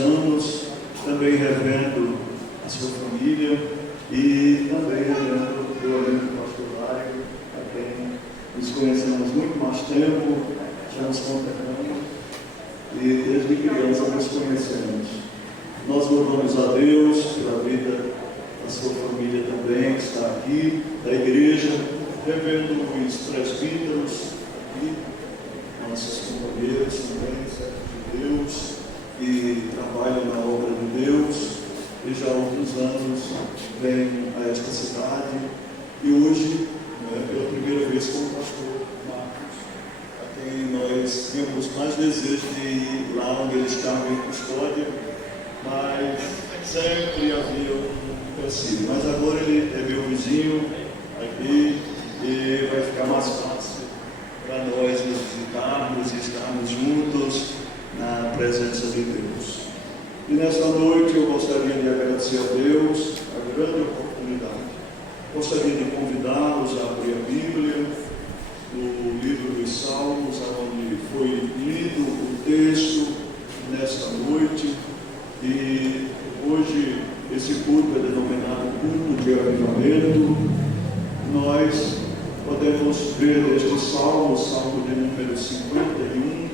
anos, também revendo a sua família e também revendo o amigo pastor Laio, a quem nos conhecemos muito mais tempo, já nos contemplamos e desde criança nos conhecemos. Nós louvamos a Deus pela vida da sua família também, que está aqui, da igreja, revendo os presbíteros aqui, nossos companheiros também, servos de Deus, que trabalham na obra de Deus, e já há outros anos vêm a esta cidade, e hoje, pela primeira vez, com o pastor Marcos, a quem nós temos mais desejo de ir lá onde ele estava em custódia, mas sempre havia um empecilho. Mas agora ele é meu vizinho aqui e vai ficar mais fácil para nós nos visitarmos e estarmos juntos na presença de Deus. E nesta noite eu gostaria de agradecer a Deus a grande oportunidade. Gostaria de convidá-los a abrir a Bíblia, no livro dos Salmos, onde foi lido o texto nesta noite. E hoje esse culto é denominado culto de avivamento. Nós podemos ver este salmo, o salmo de número 51,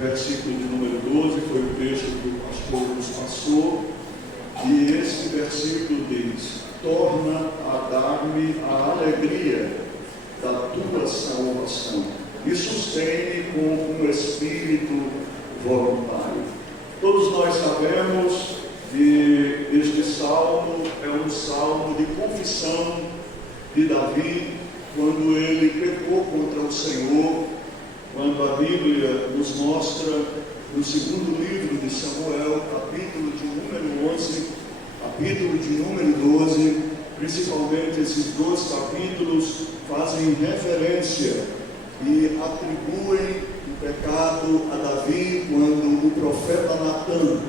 versículo de número 12, foi o texto que o pastor nos passou. E esse versículo diz: torna a dar-me a alegria da tua salvação e sustém-me com um espírito voluntário. Todos nós sabemos que este salmo é um salmo de confissão de Davi, quando ele pecou contra o Senhor, quando a Bíblia nos mostra, no segundo livro de Samuel, capítulo de número 11, capítulo de número 12, principalmente esses dois capítulos fazem referência e atribuem o pecado a Davi, quando o profeta Natã,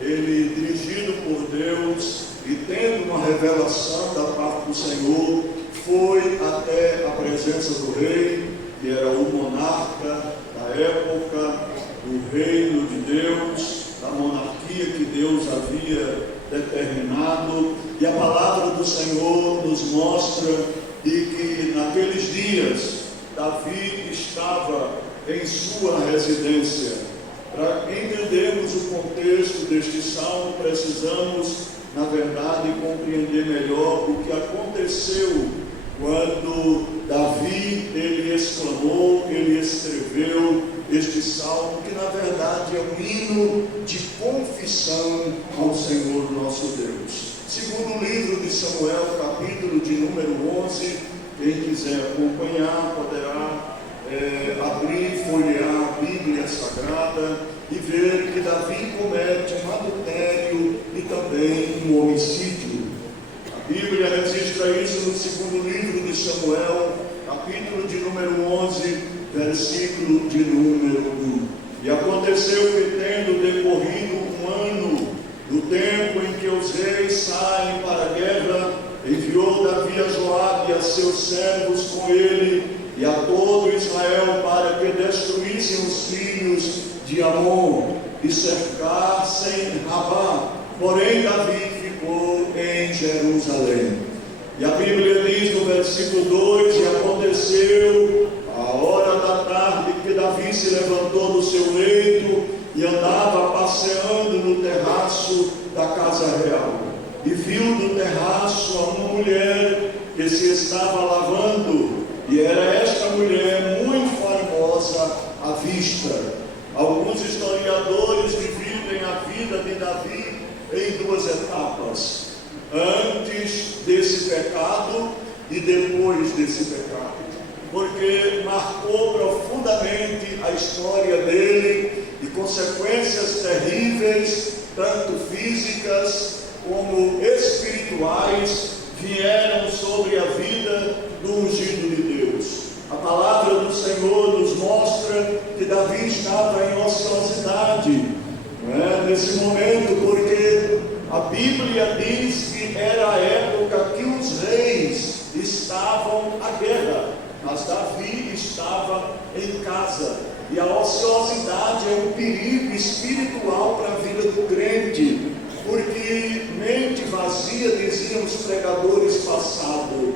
ele dirigido por Deus e tendo uma revelação da parte do Senhor, foi até a presença do rei, que era o monarca da época, do reino de Deus, da monarquia que Deus havia determinado. E a palavra do Senhor nos mostra de que naqueles dias Davi estava em sua residência. Para entendermos o contexto deste salmo, precisamos, na verdade, compreender melhor o que aconteceu quando Davi, ele exclamou, ele escreveu este salmo, que na verdade é um hino de confissão ao Senhor nosso Deus. Segundo o livro de Samuel, capítulo de número 11, quem quiser acompanhar poderá abrir, folhear a Bíblia Sagrada e ver que Davi comete um adultério e também um homicídio. A Bíblia registra isso no segundo livro de Samuel, capítulo de número 11, versículo de número 1. E aconteceu que, tendo decorrido um ano do tempo em que os reis saem para a guerra, enviou Davi a Joabe e a seus servos com ele e a todo Israel para que destruíssem os filhos de Amon e cercassem Rabá. Porém Davi ficou em Jerusalém. E a Bíblia diz no versículo 2: e aconteceu a hora da tarde que Davi se levantou do seu leito e andava passeando no terraço da casa real, e viu no terraço a uma mulher que se estava lavando, e era esta mulher muito formosa à vista. Alguns historiadores dividem a vida de Davi em duas etapas: antes desse pecado e depois desse pecado, porque marcou profundamente a história dele, e consequências terríveis, tanto físicas como espirituais, vieram sobre a vida do ungido de Deus. A palavra do Senhor nos mostra que Davi estava em ociosidade, nesse momento, porque a Bíblia diz que era a época que os reis estavam à guerra, mas Davi estava em casa. E a ociosidade é um perigo espiritual para a vida do crente, porque mente vazia, diziam os pregadores passados,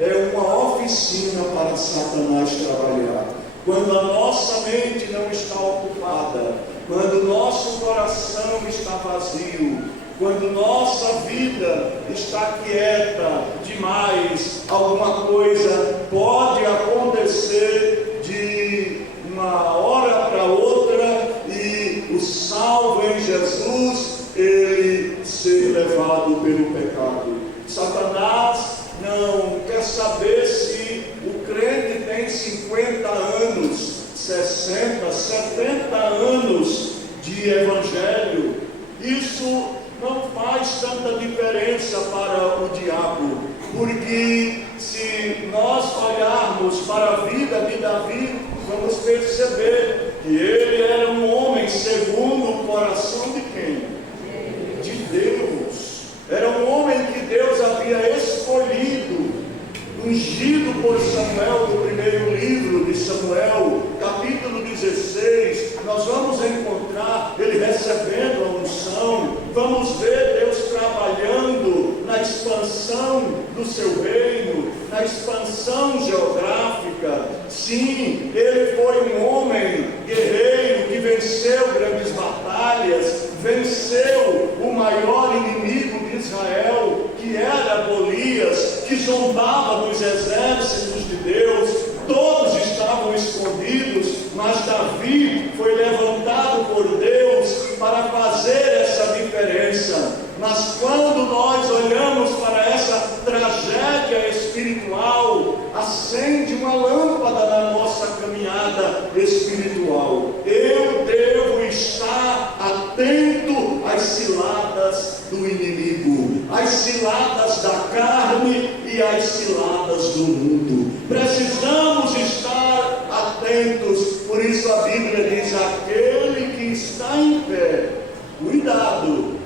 é uma oficina para Satanás trabalhar. Quando a nossa mente não está ocupada, quando o nosso coração está vazio, quando nossa vida está quieta demais, alguma coisa pode acontecer de uma hora para outra e o salvo em Jesus, ele ser levado pelo pecado. Satanás não quer saber se o crente tem 50 anos, 60, 70 anos de evangelho. Isso não faz tanta diferença para o diabo, porque se nós olharmos para a vida de Davi, vamos perceber que ele era um homem segundo o coração de quem? De Deus. Era um homem que Deus havia escolhido, ungido por Samuel, no primeiro livro de Samuel, capítulo 16, nós vamos encontrar ele recebendo a unção, vamos ver Deus trabalhando na expansão do seu reino, na expansão geográfica. Sim, ele foi um homem guerreiro que venceu grandes batalhas, venceu o maior inimigo de Israel, que era Golias, que zombava dos exércitos de Deus. Todos estavam escondidos, mas Davi foi levantado por Deus para fazer essa diferença. Mas quando nós olhamos para essa tragédia espiritual, acende uma lâmpada na nossa caminhada espiritual. Eu devo estar atento às ciladas do inimigo, às ciladas da carne e às ciladas do mundo. Precisamos estar atentos. Por isso a Bíblia diz: aquele que está em pé, cuidado,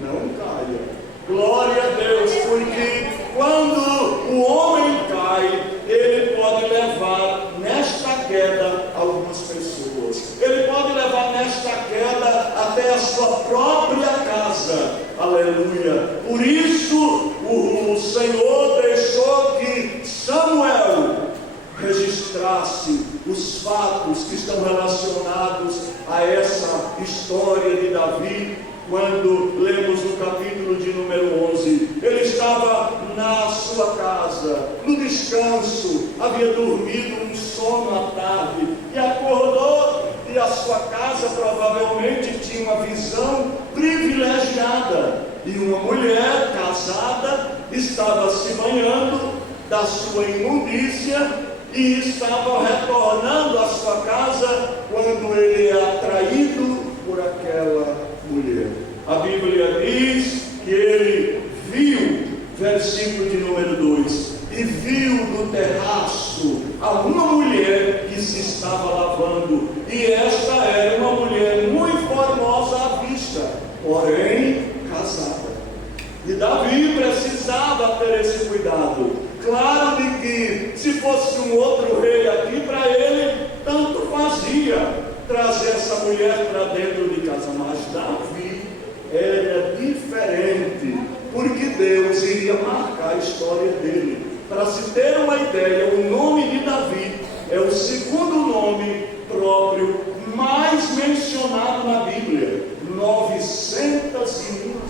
não caia. Glória a Deus, porque quando o homem cai, ele pode levar nesta queda algumas pessoas. Ele pode levar nesta queda até a sua própria casa. Aleluia. Por isso o Senhor deixou que Samuel registrasse os fatos que estão relacionados a essa história de Davi. Quando lemos no capítulo de número 11, ele estava na sua casa, no descanso, havia dormido um sono à tarde e acordou, e a sua casa provavelmente tinha uma visão privilegiada, e uma mulher casada estava se banhando da sua imundícia e estava retornando à sua casa quando ele é atraído por aquela mulher. A Bíblia diz que ele viu, versículo de número 2, e viu no terraço a uma mulher que se estava lavando, e esta era uma mulher muito formosa à vista, porém casada. E Davi precisava ter esse cuidado. Claro de que se fosse um outro rei aqui, para ele tanto fazia trazer essa mulher para dentro de casa, mas Davi era diferente, porque Deus iria marcar a história dele. Para se ter uma ideia, o nome de Davi é o segundo nome próprio mais mencionado na Bíblia, 901 vezes.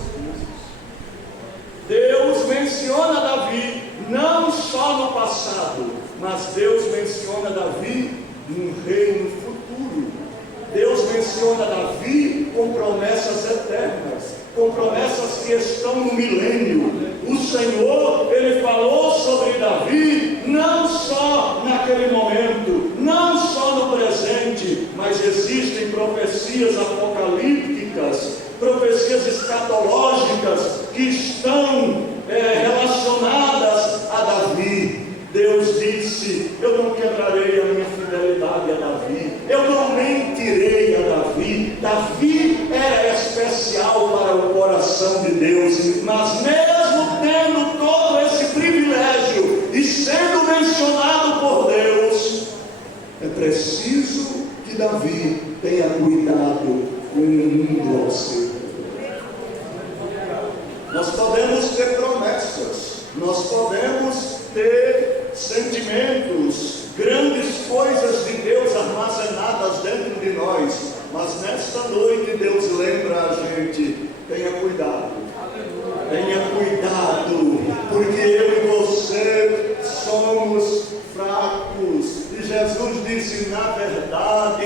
Deus menciona Davi não só no passado, mas Deus menciona Davi num reino futuro. Deus menciona Davi com promessas eternas, com promessas que estão no milênio. O Senhor, ele falou sobre Davi não só naquele momento, não só no presente, mas existem profecias apocalípticas, profecias escatológicas que estão relacionadas a Davi. Deus disse: eu não quebrarei a minha fidelidade a Davi, eu não mentirei a Davi. Davi era especial para o coração de Deus, mas mesmo tendo todo esse privilégio e sendo mencionado por Deus, é preciso que que Davi tenha cuidado com o mundo ao seu redor. Nós podemos ter promessas, nós podemos ter sentimentos, grandes coisas de Deus armazenadas dentro de nós, mas nesta noite Deus lembra a gente: tenha cuidado, porque eu e você somos fracos. E Jesus disse: na verdade,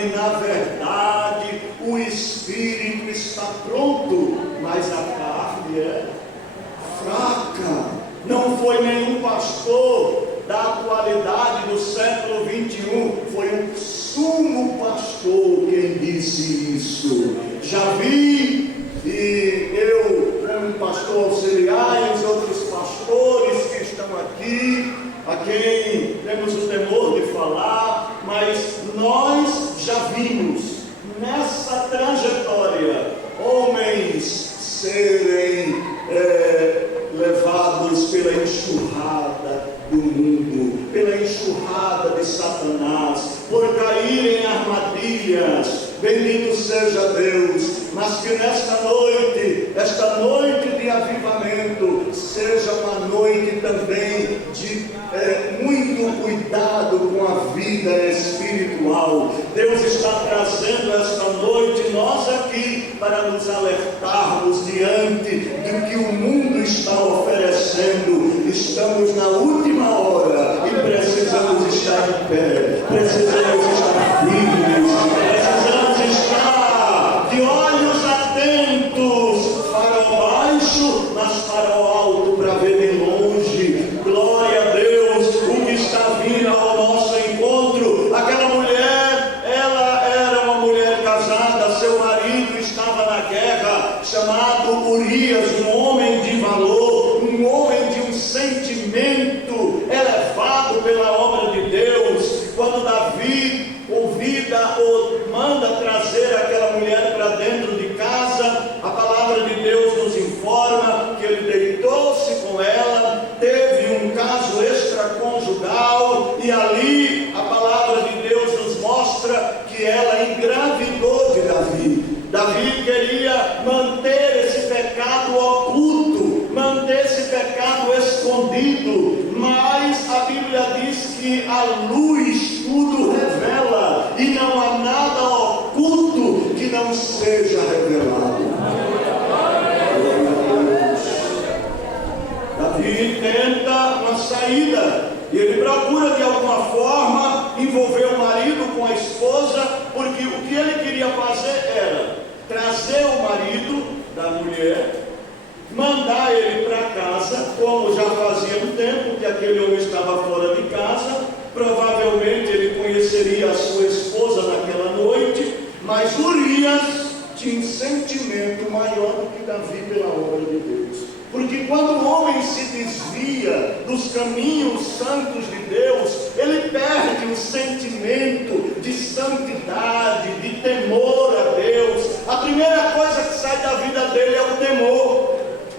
o Espírito está pronto, mas a carne é fraca. Não foi nenhum pastor da atualidade do século 21, foi um sumo pastor quem disse isso. Já vi, e eu, como pastor auxiliar, e os outros pastores que estão aqui, a quem temos o temor de falar, mas nós já vimos nessa trajetória homens serem levados pela enxurrada do mundo, pela enxurrada de Satanás, por caírem em armadilhas. Bendito seja Deus, mas que nesta noite, esta noite de avivamento, seja uma noite também de muito cuidado com a vida espiritual. Deus está trazendo esta noite nós aqui para nos alertarmos diante do que o mundo está oferecendo. Estamos na última hora e precisamos estar em pé, precisamos estar firmes, precisamos estar de olhos atentos para o baixo, mas para o alto, para ver de longe. Glória a Deus, o que está vindo ao nosso encontro. Aquela mulher, ela era uma mulher casada, seu marido estava na guerra, chamado Urias, um homem de valor, um homem de um sentimento elevado pela obra de Deus. Quando Davi convida ou manda trazer aquela mulher para dentro de casa, a palavra de Deus nos informa que ele deitou-se com ela, teve um caso extraconjugal, e ali a palavra de Deus nos mostra que ela engravidou de Davi. Davi queria manter esse pecado oculto, manter esse pecado escondido, mas a Bíblia diz que a luz tudo revela, e não há nada oculto que não seja revelado. Davi tenta uma saída, e ele procura de alguma forma envolver o marido com a esposa, porque o que ele queria fazer era trazer o marido da mulher, mandar ele para casa, como já fazia um tempo que aquele homem estava fora de casa. Provavelmente ele conheceria a sua esposa naquela noite, mas Urias tinha um sentimento maior do que Davi pela obra de Deus. Porque quando o homem se desvia dos caminhos santos de Deus, ele perde o sentimento de santidade, de temor a Deus. A primeira coisa que sai da vida dele é o temor.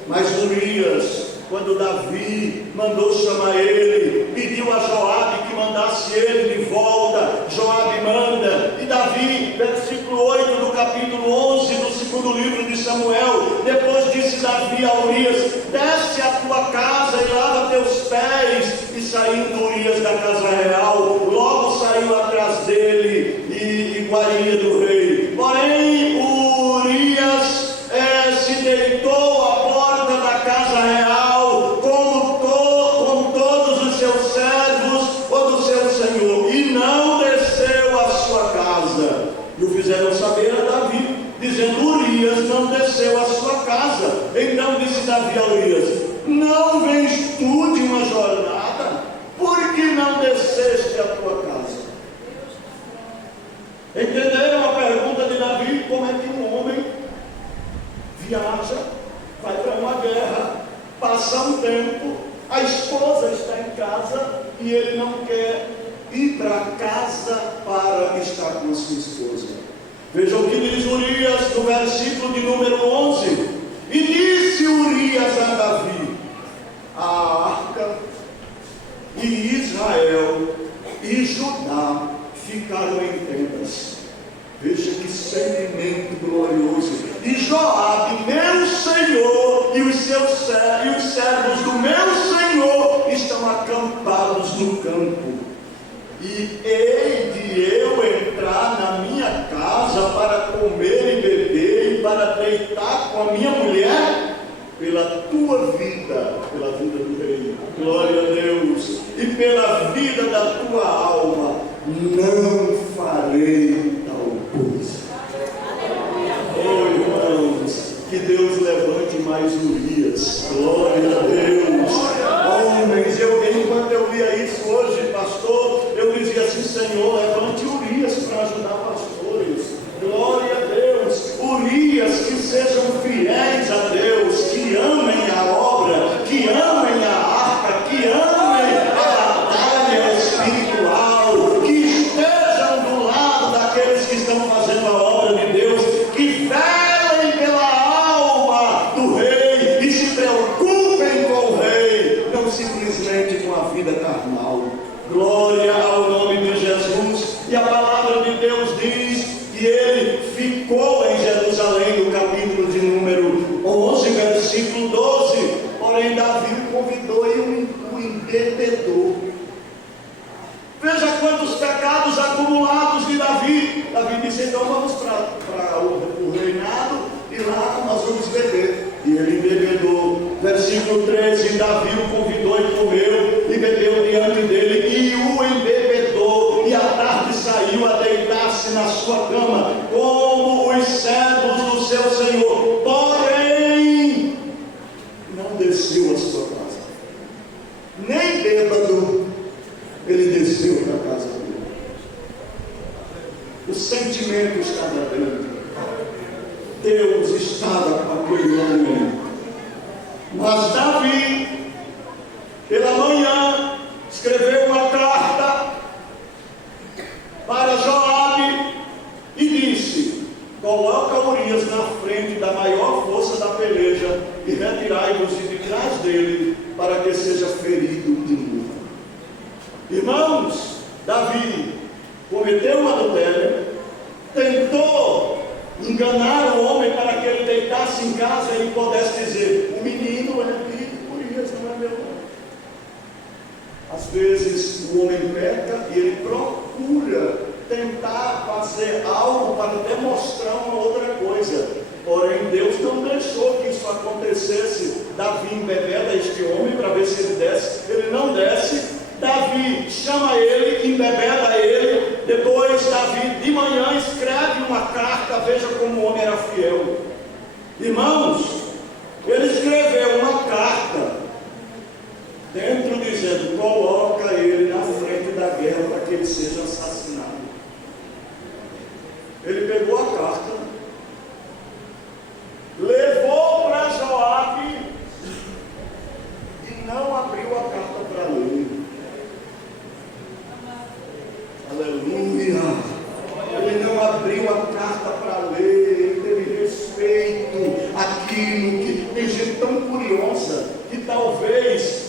Mas Urias, quando Davi mandou chamar ele, pediu a Joabe que mandasse ele de volta. Joabe manda, e Davi, versículo 8 do capítulo 11 do segundo livro de Samuel, depois disse Davi a Urias: desce à tua casa e lava teus pés. E saindo Urias da casa real, logo saiu atrás dele e guaria do rei. Porém Urias se deitou à porta da casa real, com todos os seus servos ou do seu senhor, e não desceu à sua casa. E o fizeram saber a Davi, dizendo: Urias não desceu à sua casa. Então disse Davi a Urias: não vens tu de uma jornada? Por que não desceste à tua casa? Entenderam a pergunta de Davi? Como é que um homem viaja, vai para uma guerra, passa um tempo, a esposa está em casa e ele não quer ir para casa para estar com a sua esposa? Vejam o que diz Urias no versículo de número 11: e disse Urias a Davi: a arca e Israel e Judá ficaram em tendas, procedimento glorioso. E Joabe, meu Senhor, e os servos do meu Senhor estão acampados no campo. E hei de eu entrar na minha casa para comer e beber e para deitar com a minha mulher? Pela tua vida, pela vida do rei, glória a Deus, e pela vida da tua alma, não farei tal coisa. Oh, irmãos, que Deus levante mais Urias, glória a Deus. Homens, enquanto eu lia isso hoje, pastor, eu dizia assim: Senhor, levante Urias para ajudar pastores, glória a Deus. Urias que sejam fiéis a Deus, que amem a obra, que amem a arca, que amem a batalha espiritual, que estejam do lado daqueles que estão fazendo a obra de Deus, que velem pela alma do rei e se preocupem com o rei, não simplesmente com a vida carnal. Glória ao nome de Jesus. E a palavra de Deus diz que ele ficou em Jerusalém, no capítulo de número 11, versículo 12. Porém Davi o convidou e o embebedou. Veja quantos pecados acumulados de Davi. Davi disse: então vamos para o reinado e lá nós vamos beber. E ele embebedou. Versículo 13: Davi o convidou e comeu e bebeu diante dele e o embebedou. E à tarde saiu a deitar-se na sua cama, como os servos do seu senhor. Porém, não desceu à sua casa. Nem bêbado, ele desceu para a casa dele. O sentimento estava dentro. Deus estava com aquele homem. Mas Davi, pela manhã, escreveu uma carta para Joabe e disse: coloca Urias na frente da maior força da peleja e retirai-vos de trás dele, para que seja ferido de novo. Irmãos, Davi cometeu um adultério, tentou enganar o homem para que ele deitasse em casa e pudesse dizer: o menino é de Urias, não é meu não. Às vezes o homem peca e ele procura tentar fazer algo para demonstrar uma outra coisa. Porém Deus não deixou que isso acontecesse. Davi embebeda este homem para ver se ele desce. Ele não desce. Davi chama ele, embebeda ele. Depois Davi de manhã escreve uma carta. Veja como o homem era fiel. Irmãos, ele escreveu uma carta dentro dizendo: coloca ele na frente da guerra para que ele seja assassinado. Ele pegou a carta, levou para Joabe e não abriu a carta para ler. Aleluia! Ele não abriu a carta para ler. Ele teve respeito àquilo que tem gente tão curiosa que talvez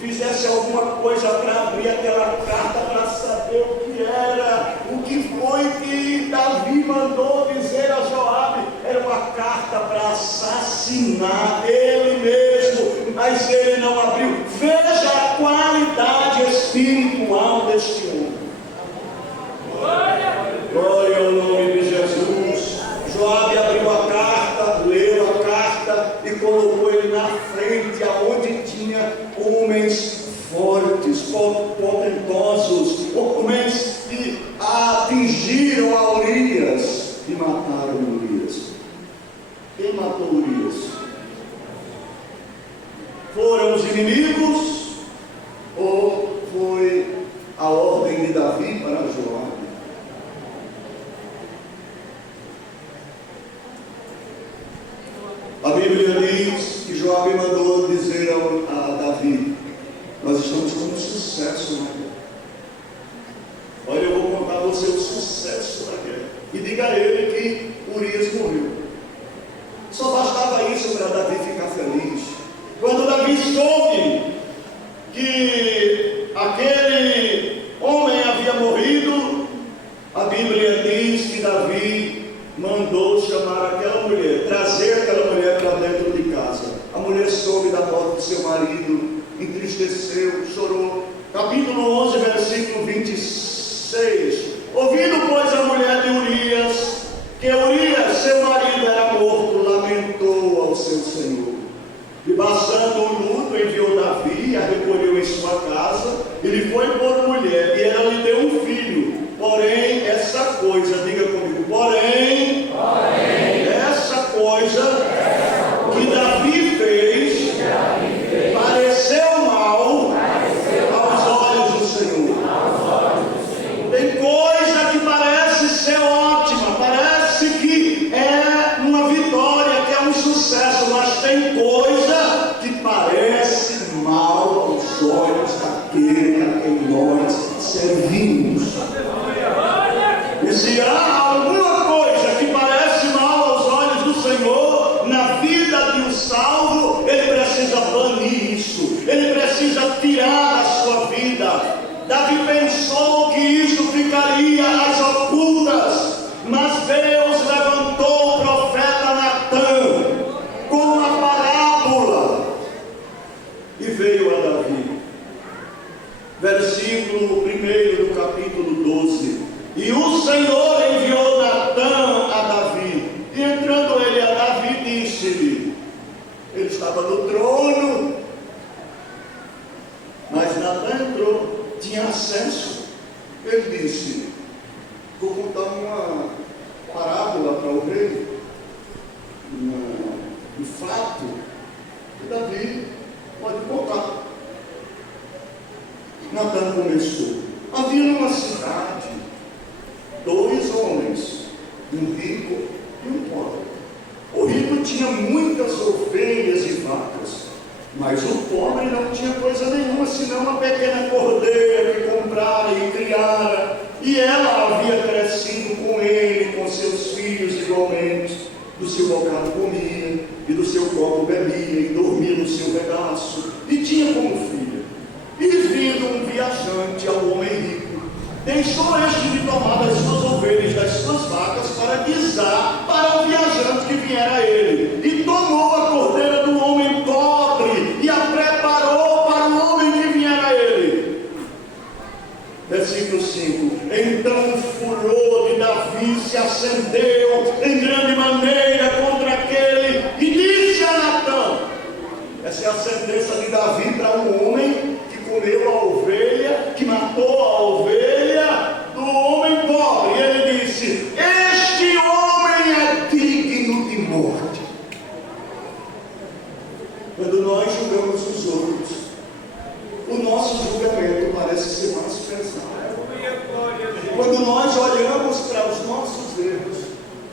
fizesse alguma coisa para abrir aquela carta para saber o que era, o que foi que Davi mandou dizer a Joabe. Era uma carta para assassinar ele mesmo, mas ele não abriu. Veja a qualidade espiritual deste homem. Glória ao nome de Jesus. Joabe abriu a carta, leu a carta e colocou ele na frente, aonde tinha homens fortes, potentosos, homens que atingiram a Urias e mataram Urias. Quem matou Urias? Foram os inimigos ou foi a ordem de Davi para Joabe? A Bíblia diz que Joabe mandou dizer a Davi: nós estamos com um sucesso na guerra. Olha, eu vou contar a você o sucesso da guerra. E diga a ele que Urias morreu. Só bastava isso para Davi ficar feliz. Quando Davi soube que aquele homem havia morrido, a Bíblia diz que Davi mandou chamar aquela mulher, trazer aquela mulher para dentro de casa. A mulher soube da morte do seu marido, entristeceu, chorou. Capítulo 11, versículo 26. Ouvindo, pois, a mulher de Urias, que Urias, seu marido, era morto, lamentou ao seu senhor. E passando o luto, enviou Davi, a recolheu em sua casa, e lhe foi por mulher, e ela lhe deu um filho. Porém, essa coisa, diga comigo, porém essa coisa que Davi fez, pareceu mal aos olhos do Senhor. Tem coisa que parece ser ótima, parece que é uma vitória, que é um sucesso, mas tem coisa que parece mal aos olhos daquele a quem nós servimos. E se há alguma coisa que parece mal aos olhos do Senhor na vida de um salvo, ele precisa banir isso, ele precisa tirar da sua vida. Davi pensou que isso ficaria às ocultas, mas Deus levantou o profeta Natã com uma parábola e veio a Davi. Versículo 1 do capítulo 12. E o Senhor enviou Natã a Davi, e entrando ele a Davi, disse-lhe, ele estava no trono, mas Natã entrou, tinha acesso. Ele disse, vou contar uma parábola para o rei, um fato que Davi pode contar. Natã começou. Havia numa cidade 2 homens, um rico e um pobre. O rico tinha muitas ovelhas e vacas, mas o pobre não tinha coisa nenhuma, senão uma pequena cordeira que comprara e criara, e ela havia crescido com ele, com seus filhos igualmente. Do seu bocado comia, e do seu copo bebia, e dormia no seu pedaço, e tinha como filha. E vindo um viajante ao homem rico, deixou este de tomar das suas ovelhas, das suas vacas, para guisar para o viajante que viera a ele. E tomou a cordeira do homem pobre e a preparou para o homem que viera a ele. Versículo 5. Então o furor de Davi se acendeu em grande maneira contra aquele e disse a Natã. Essa é a sentença de Davi para um homem que comeu a ovelha, que matou a ovelha do homem pobre. E ele disse, este homem é digno de morte. Quando nós julgamos os outros, o nosso julgamento parece ser mais pesado. Quando nós olhamos para os nossos erros,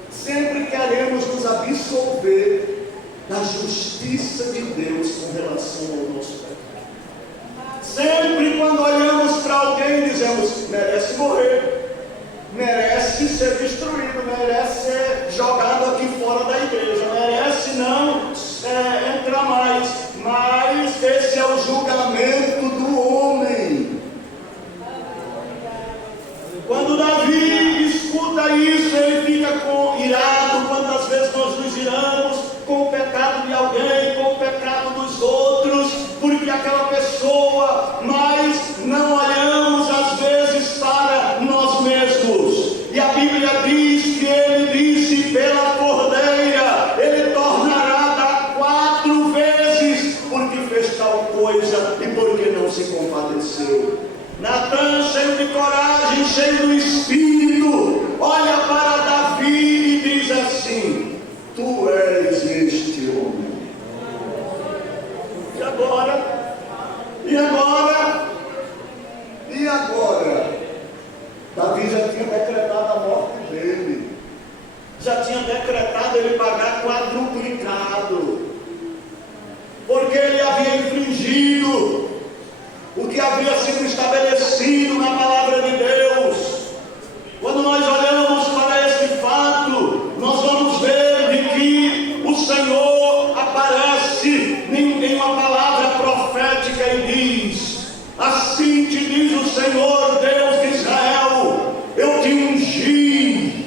sempre queremos nos absolver da justiça de Deus com relação ao nosso pecado. Sempre quando olhamos para alguém, dizemos, merece morrer, merece ser destruído, merece ser jogado aqui fora da igreja, merece não entrar mais. Mas esse é o julgamento do homem. Quando Davi escuta isso, ele fica irado. Quantas vezes nós nos iramos com o pecado de alguém, com o pecado dos outros, porque aquela pessoa, mas não olhamos às vezes para nós mesmos. E a Bíblia diz que ele disse, pela cordeira, ele tornará dar 4 vezes, porque fez tal coisa e porque não se compadeceu. Natã, cheio de coragem, cheio do Espírito, olha para Davi e diz assim, tu és este homem. E agora? E agora? E agora? Davi já tinha decretado a morte dele, já tinha decretado ele pagar quadruplicado, porque ele havia infringido o que havia sido estabelecido na palavra de Deus. Quando nós olhamos para este fato, nós vamos ver de que o Senhor aparece em uma palavra profética e diz, assim te diz o Senhor, Deus de Israel, eu te ungi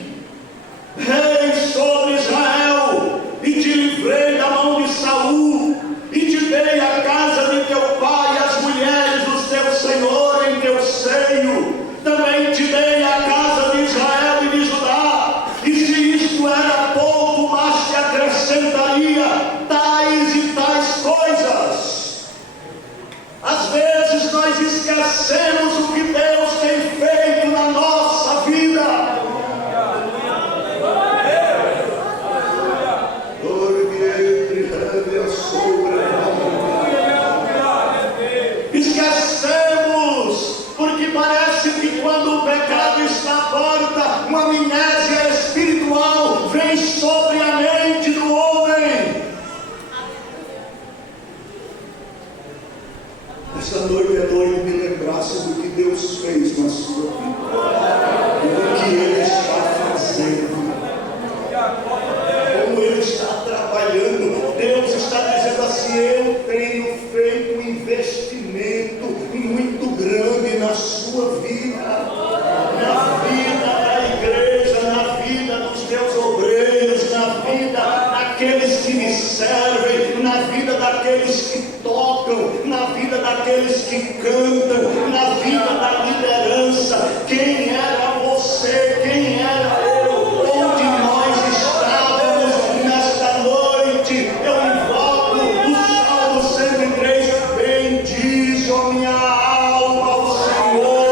daqueles que tocam, na vida daqueles que cantam, na vida da liderança. Quem era você? Quem era eu? Onde nós estávamos nesta noite? Eu invoco o Salmo 103. Bendize, ó minha alma, ao Senhor,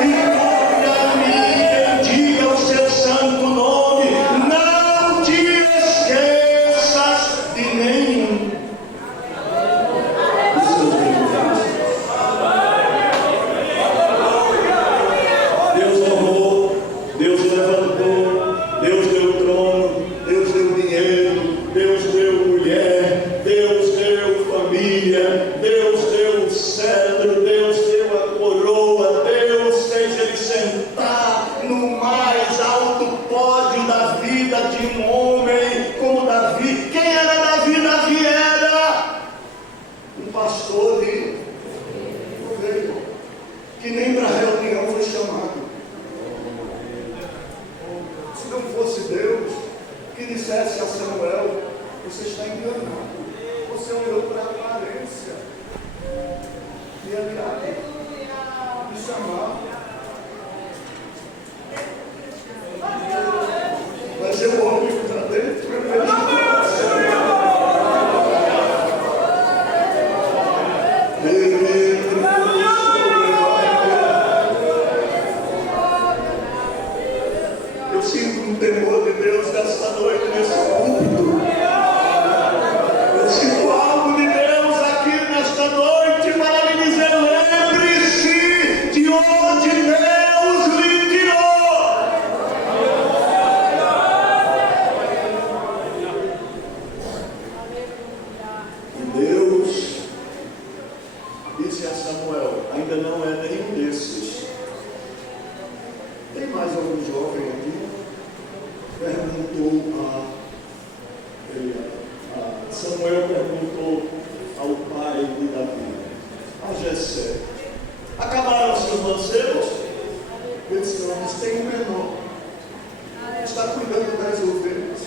e toque a mim, bendiga o seu santo nome. Não te esqueças de nenhum dos seus benefícios. Deus honrou, Deus levantou, Deus deu trono, Deus deu dinheiro, Deus deu mulher, Deus deu família, Deus deu o cetro, Deus deu a coroa, Deus fez ele sentar no mais alto pódio da vida de um homem como Davi. Quem era Davi? Davi era um pastor ali, que nem para a reunião foi chamado. Se não fosse Deus que dissesse a Samuel: você está enganado, você olhou para a aparência e aliado de chamar. Mas eu olho para dentro e vejo eu sinto um temor de Deus nessa noite, nesse púlpito. Eu sinto algo de Deus aqui nesta noite para lhe dizer: lembre-se de onde Deus lhe tirou. E Deus disse a Samuel: ainda não é nenhum desses. Tem mais algum jovem aqui? Perguntou Samuel perguntou ao pai de Davi, a Jessé: acabaram-se os mancebos? Ele disse: não, mas tem um menor, está cuidando das ovelhas.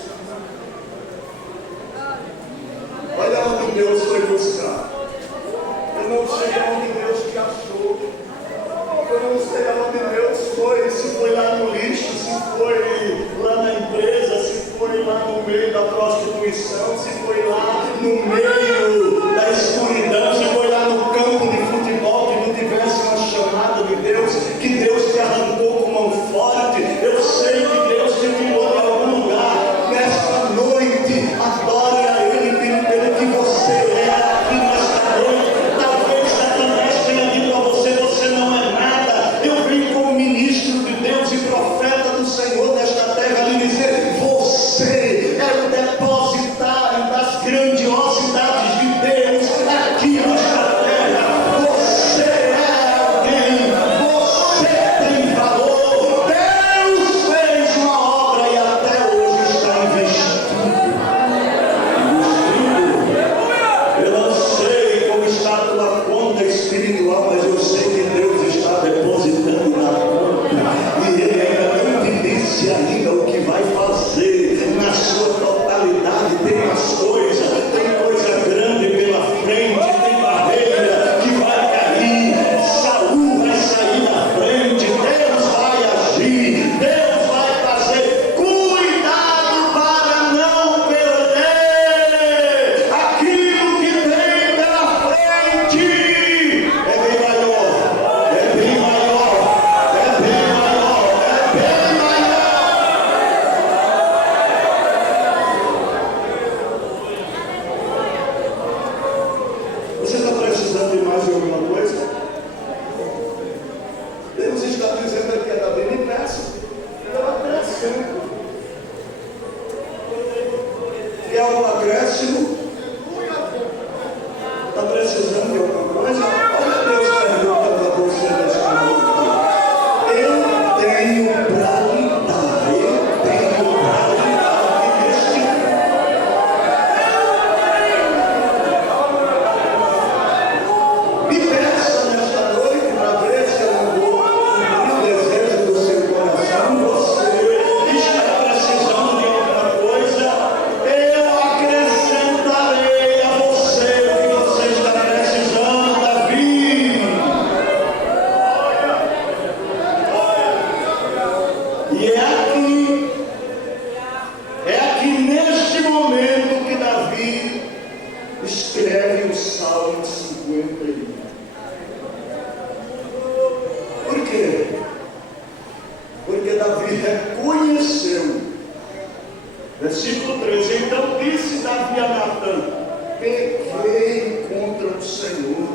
Olha onde Deus foi buscar. Eu não sei onde Deus te achou. Eu não sei aonde Deus foi, se foi lá no lixo, se foi lá na empresa, se foi lá no meio da prostituição, se foi lá no meio da escuridão, se foi lá no campo de futebol que não tivesse uma chamada de Deus, que Deus te arrancou com mão forte. Eu sei que Deus te tirou de algum lugar. Nesta noite, adore a Ele pelo que você é. E nesta noite, talvez Satanás tenha dito a você: você não é nada. Eu venho como ministro de Deus e profeta do Senhor nesta terra lhe dizer: você é o depositário das grandiosidades de Deus aqui nesta terra. Você é alguém, você tem valor. Deus fez uma obra e até hoje está investindo. Eu não sei como está a tua conta espiritual, mas eu sei que Deus está depositando na conta, e Ele ainda não te disse ainda o que vai fazer na sua totalidade. Tem mais coisa, tem coisa grande pela frente, tem barreira que vai cair. Saúl vai sair da frente, Deus vai agir, Deus vai fazer. Cuidado para não perder aquilo que tem pela frente. É bem maior, é bem maior, é bem maior, é bem maior. Você está precisando de mais de alguma coisa? Deus está dizendo aqui: é Davi, me peça, eu acrescento. Quer algum acréscimo? Está precisando de alguma coisa? Olha Deus perguntando a você nesta noite: eu tenho para lhe dar, eu tenho para lhe dar este. Me peça nesta noite para ver se eu não vou cumprir o desejo do seu coração. Você está precisando de alguma coisa? Eu acrescentarei. Versículo 13: Então disse Davi a Natã: pequei contra o Senhor.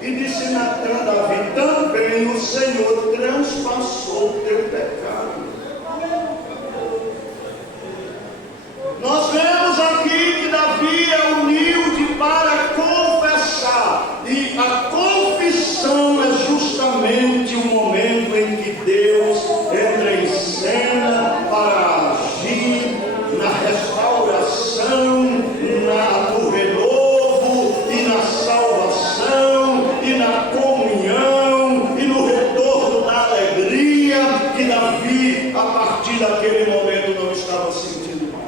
E disse Natã a Davi: também o Senhor transpassou o teu pecado. Nós vemos aqui que Davi é humilde para confessar, e a confissão é justamente o momento em que Deus entra em cena para agir na restauração, no renovo e na salvação e na comunhão e no retorno da alegria que Davi, a partir daquele momento, não estava sentindo mais.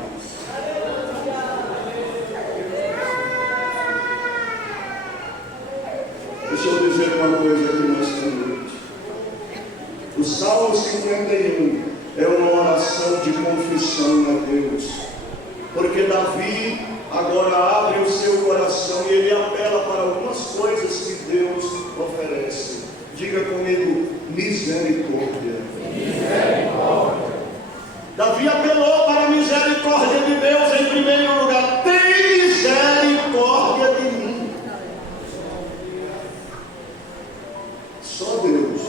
Deixa eu dizer uma coisa aqui nesta noite. O Salmo 51 é uma oração de confissão a Deus, porque Davi agora abre o seu coração e ele apela para algumas coisas que Deus oferece. Diga comigo: misericórdia. Misericórdia. Davi apelou para a misericórdia de Deus em primeiro lugar. Tem misericórdia de mim. Só Deus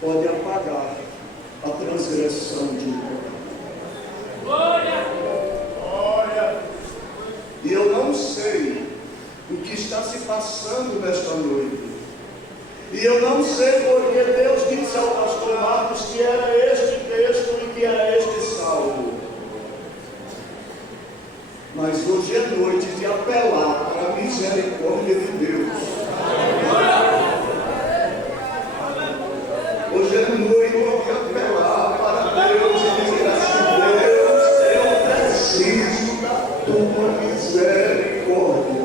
pode apagar a transgressão de um pecado. Glória! Glória! E eu não sei o que está se passando nesta noite. E eu não sei porque Deus disse ao pastor Marcos que era este texto e que era este salmo. Mas hoje é noite de apelar para a misericórdia de Deus. Hoje é noite de apelar para Deus e dizer assim: Deus, eu preciso da tua misericórdia.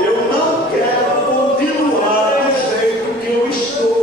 Eu não quero continuar do jeito que eu estou.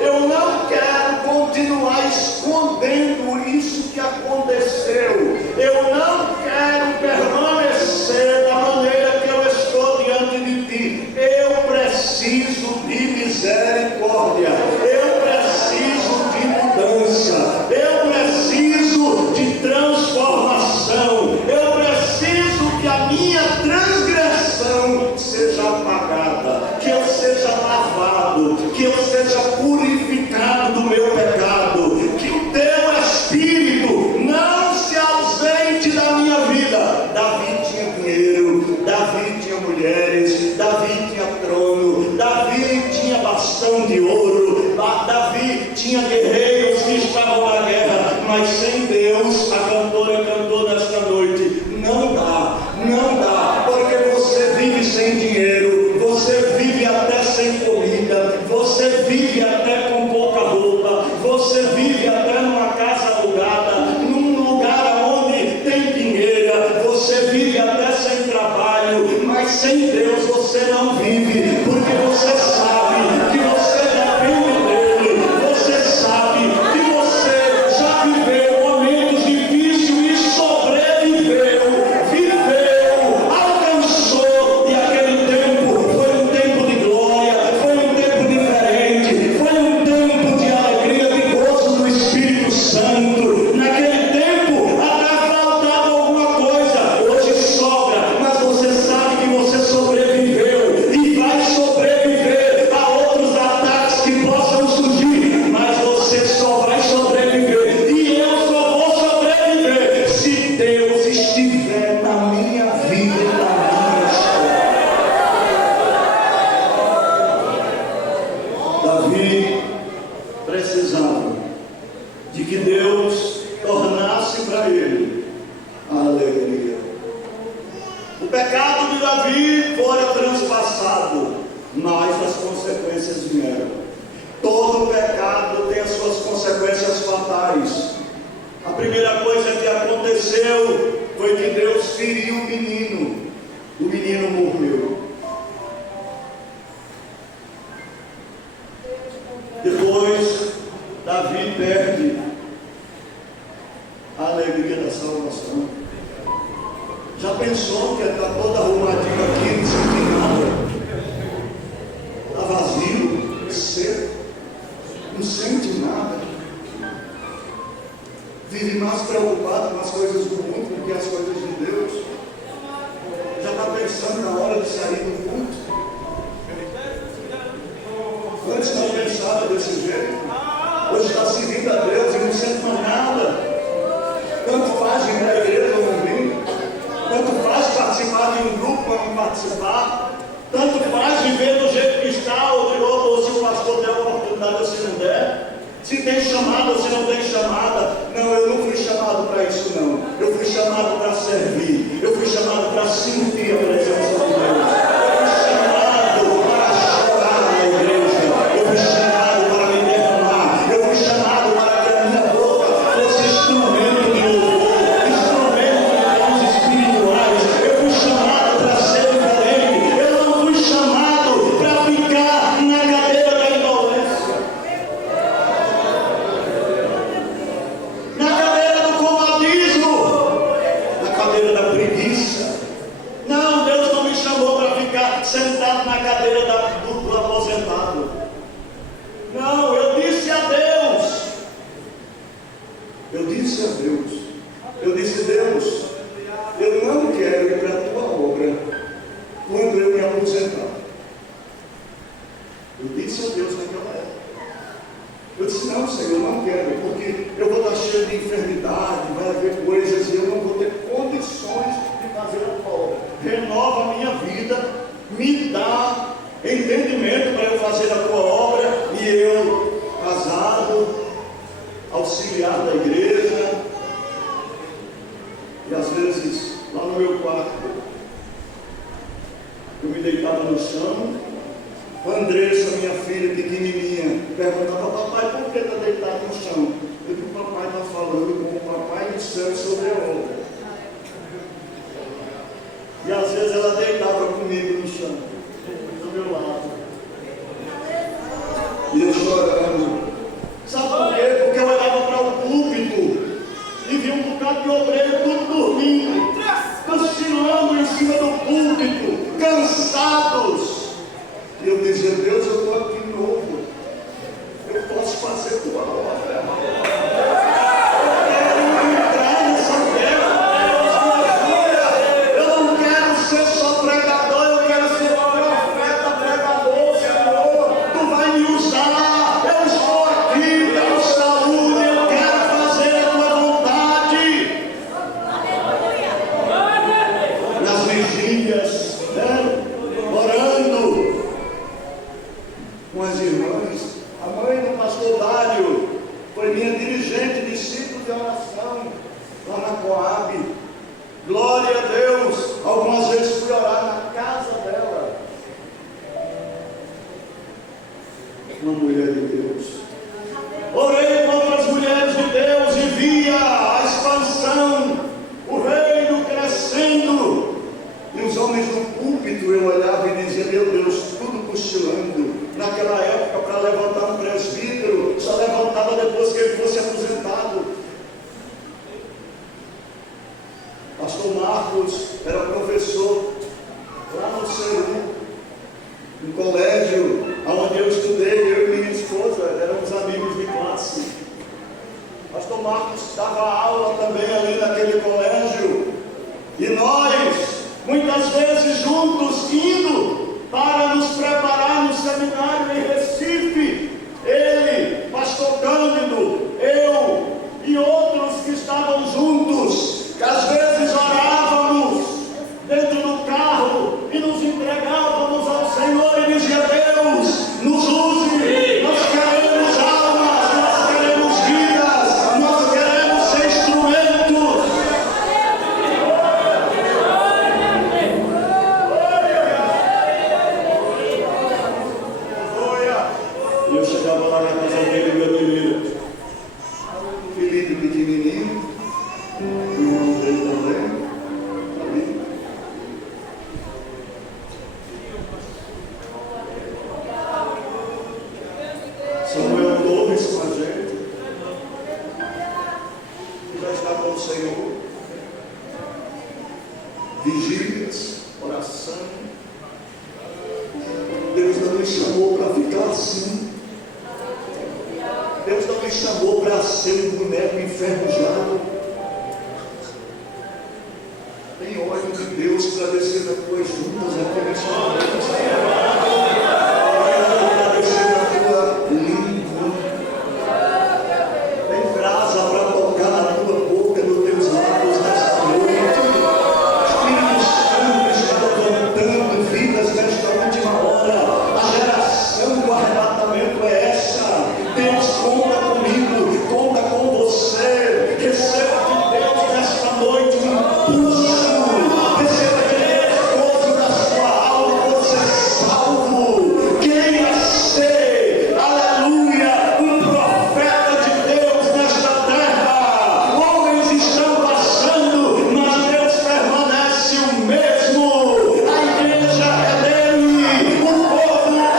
Eu não quero continuar escondendo isso que aconteceu. Eu não quero permanecer da maneira que eu estou diante de ti. Eu preciso de misericórdia. Eu preciso de mudança. Eu preciso de transformação. Eu preciso que a minha transgressão seja apagada, que eu seja lavado, que eu seja purificado do meu pecado, que o teu Espírito não se ausente da minha vida. Davi tinha dinheiro, Davi tinha mulheres, Davi tinha trono, Davi tinha bastão de ouro, Davi tinha guerreiros que estavam na guerra, mas sem Deus, a cantora cantou nesta noite, não dá, não dá, porque você vive sem dinheiro, você vive até sem comida, você vive até com pouca roupa, você vive até numa casa alugada, num lugar onde tem dinheiro, você vive até sem trabalho, mas sem Deus você não vive, porque você sabe que você depende dele, você sabe que você já viveu momentos difíceis e sobreviveu, viveu, alcançou, e aquele tempo foi um tempo de glória, foi um tempo diferente, foi um tempo de alegria, de gozo do Espírito Santo. Naquele tempo até faltava alguma coisa, hoje sobra, mas você sabe que você sobreviveu e vai sobreviver a outros ataques que possam surgir, mas você só vai sobreviver e eu só vou sobreviver se Deus estiver na minha vida e na minha história. Davi precisava de que Deus tornasse para ele a alegria. O pecado de Davi fora transpassado, mas as consequências vieram. Todo pecado tem as suas consequências fatais. A primeira coisa que aconteceu foi que Deus feriu o menino morreu. Depois, Davi perde a alegria da salvação. Já pensou que está toda arrumadinha aqui, não sente nada? Está vazio, seco, não sente nada. vive mais preocupado com as coisas do mundo do que as coisas de Deus. Já está pensando na hora de sair do culto. Antes não pensava desse jeito. Hoje está servindo a Deus e não sente mais nada. Tanto faz vir para a igreja ou não vir. Tanto faz participar de um grupo ou não participar. Tanto faz viver do jeito que está ou de outro, ou se o pastor der a oportunidade ou se não der. Se tem chamada ou se não tem chamada. Não, eu não fui chamado para isso não. Eu fui chamado para servir. Eu fui chamado para sentir a presença de Deus. Eu fui chamado para chorar na igreja. Eu fui chamado para me derramar. Eu fui chamado para que a minha boca fosse instrumento de louvor, instrumento de dons espirituais. Eu fui chamado para ser diferente. Eu não fui chamado para ficar na cadeira da indolência, na cadeira do comodismo, na cadeira da preguiça. Não, Deus não me chamou para ficar sentado na cadeira do aposentado. Não, eu disse a Deus. Eu disse, Deus, eu não quero ir para a tua obra quando eu me aposentar. Eu disse a Deus naquela época. Eu disse, não, Senhor, não quero, porque eu vou estar cheio de enfermidade, vai haver coisas e eu não vou ter condições de fazer a tua obra. Renova a minha vida, me dá entendimento para eu fazer a tua obra. E eu, casado, auxiliar da igreja, e às vezes lá no meu quarto eu me deitava no chão. A Andressa, minha filha pequenininha, perguntava, papai, por que está deitado no chão? Eu digo, o papai está falando com o papai do céu sobre a obra. E às vezes ela deitava comigo no chão, do meu lado. E eu chorando. Sabe por quê? Porque eu olhava para o púlpito e via um bocado de obreiro tudo dormindo, cochilando em cima do púlpito, cansados. E eu dizia, Deus, eu estou aqui novo, eu posso fazer tua obra. Eu quero entrar nessa guerra. Eu não quero ser só pregador, eu quero ser profeta, pregador, Senhor. Tu vai me usar, eu estou aqui, tenho saúde, eu quero fazer a tua vontade. Nas vigílias, orando com as irmãs. A mãe do pastor Dário foi minha dirigente, discípulo de oração lá na Coab. Glória a Deus. Algumas vezes fui orar na casa dela. Uma mulher de Deus. Orei com outras mulheres de Deus e via a expansão, o reino crescendo. E os homens no púlpito, eu olhava e dizia, meu Deus, tudo cochilando. Naquela época, para levantar um presbítero, só levantava depois que ele fosse aposentado. Pastor Marcos era professor lá no Ceru, no colégio onde eu estudei, eu e minha esposa, éramos amigos de classe. Pastor Marcos dava aula também ali naquele colégio. E nós, muitas vezes juntos, indo para nos preparar no seminário em Recife, ele, pastor Cândido, eu e outros que estavam juntos, que às vezes orávamos dentro do carro e nos entregávamos ao Senhor e dizia, Deus, nos use, nós queremos almas, nós queremos vidas, nós queremos ser instrumentos. E eu chegava lá na casa dele, meu querido Felipe pequenininho, o irmão dele também, ali. Samuel Torres com a gente, que já está com o Senhor. Vigílias, oração. Deus não me chamou para ficar assim. Deus não me chamou para ser um boneco enferrujado. Tem óleo de Deus para descer das tuas juntas aqui nessa noite. Para descer na tua língua. Tem brasa para tocar na tua boca, nos teus lábios nesta noite. Espírito Santo está levantando vidas nesta última hora. A geração do arrebatamento é essa. Deus conta comigo, conta com você. Receba de Deus nesta noite um impulso. Receba de Deus gozo da sua alma, você é salvo. Queira ser, aleluia, um profeta de Deus nesta terra. Homens estão passando, mas Deus permanece o mesmo. A igreja é dele, o povo é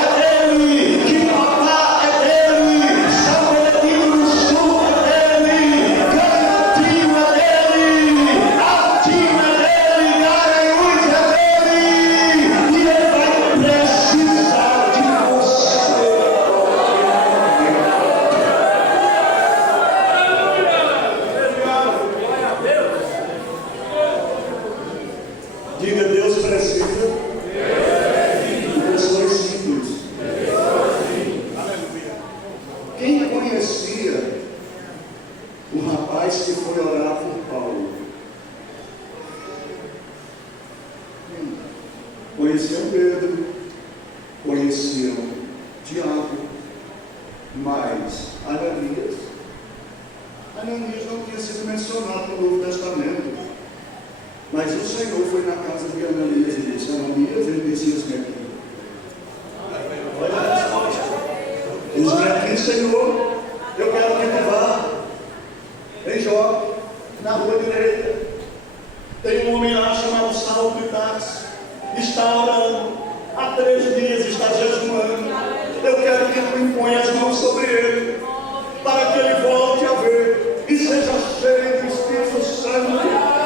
dele, que papá é dele, São Benedito do Sul é dele, Cantinho é dele, Altinho é dele, Garanhuns é dele, e ele vai precisar de você. Diga, Deus precisa de pessoas simples. Quem conhecia o rapaz que foi orar por Paulo? Conheciam Pedro, conheciam Tiago, mas Ananias não tinha sido mencionado no Novo Testamento. Mas o Senhor foi na casa de Ananias e disse: Ananias, ele disse: eis-me aqui. Olha a resposta. Eis-me aqui, Senhor, eu quero que tu vá em Jope, na rua direita. Tem um homem lá chamado Saulo de Tarso, está orando, há 3 dias está jejuando. Eu quero que tu imponha as mãos sobre ele, para que ele volte a ver e seja cheio do Espírito Santo.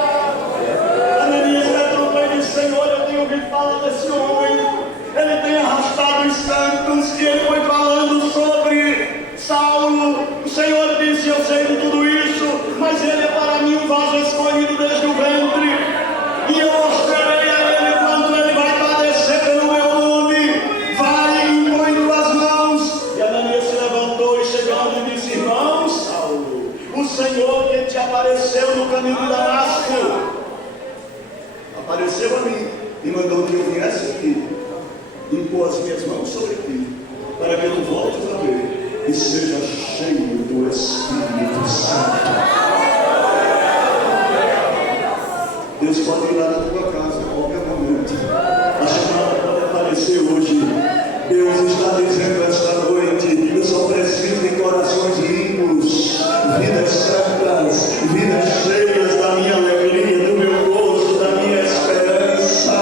Ananias levantou e disse: Senhor, eu tenho ouvido falar desse homem. Ele tem arrastado os santos. E ele foi falando sobre Saulo. O Senhor disse: eu sei de tudo isso, mas ele é para mim um vaso escolhido desde o ventre. E eu mostrarei a ele quanto ele vai padecer pelo meu nome. Vai e impõe tuas mãos. E Ananias se levantou e chegando e disse: irmão Saulo, o Senhor que te apareceu no caminho de Damasco apareceu a mim e mandou que eu viesse aqui, impor as minhas mãos sobre ti, para que tu voltes a ver e seja cheio do Espírito Santo. Deus pode ir lá na tua casa a qualquer momento. A chamada pode aparecer hoje. Deus está dizendo esta noite: eu só preciso de corações limpos, vidas santas, vidas cheias da minha alegria, do meu gozo, da minha esperança.